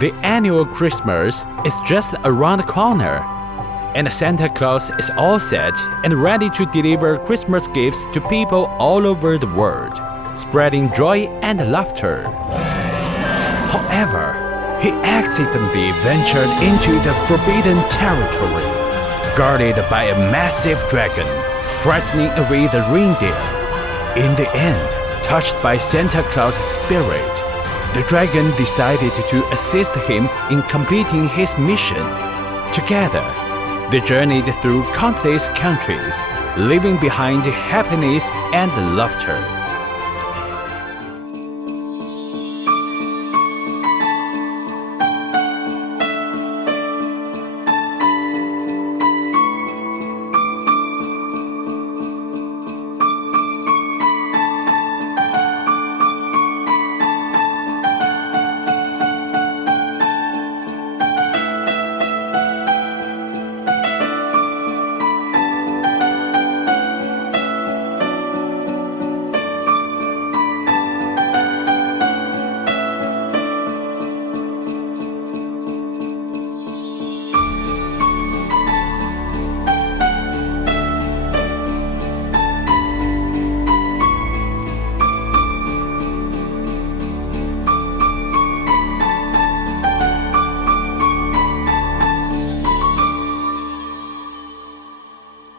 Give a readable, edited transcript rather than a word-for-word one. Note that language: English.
The annual Christmas is just around the corner, and Santa Claus is all set and ready to deliver Christmas gifts to people all over the world, spreading joy and laughter. However, he accidentally ventured into the forbidden territory, guarded by a massive dragon, frightening away the reindeer. In the end, touched by Santa Claus' spirit, the dragon decided to assist him in completing his mission. Together, they journeyed through countless countries, leaving behind happiness and laughter.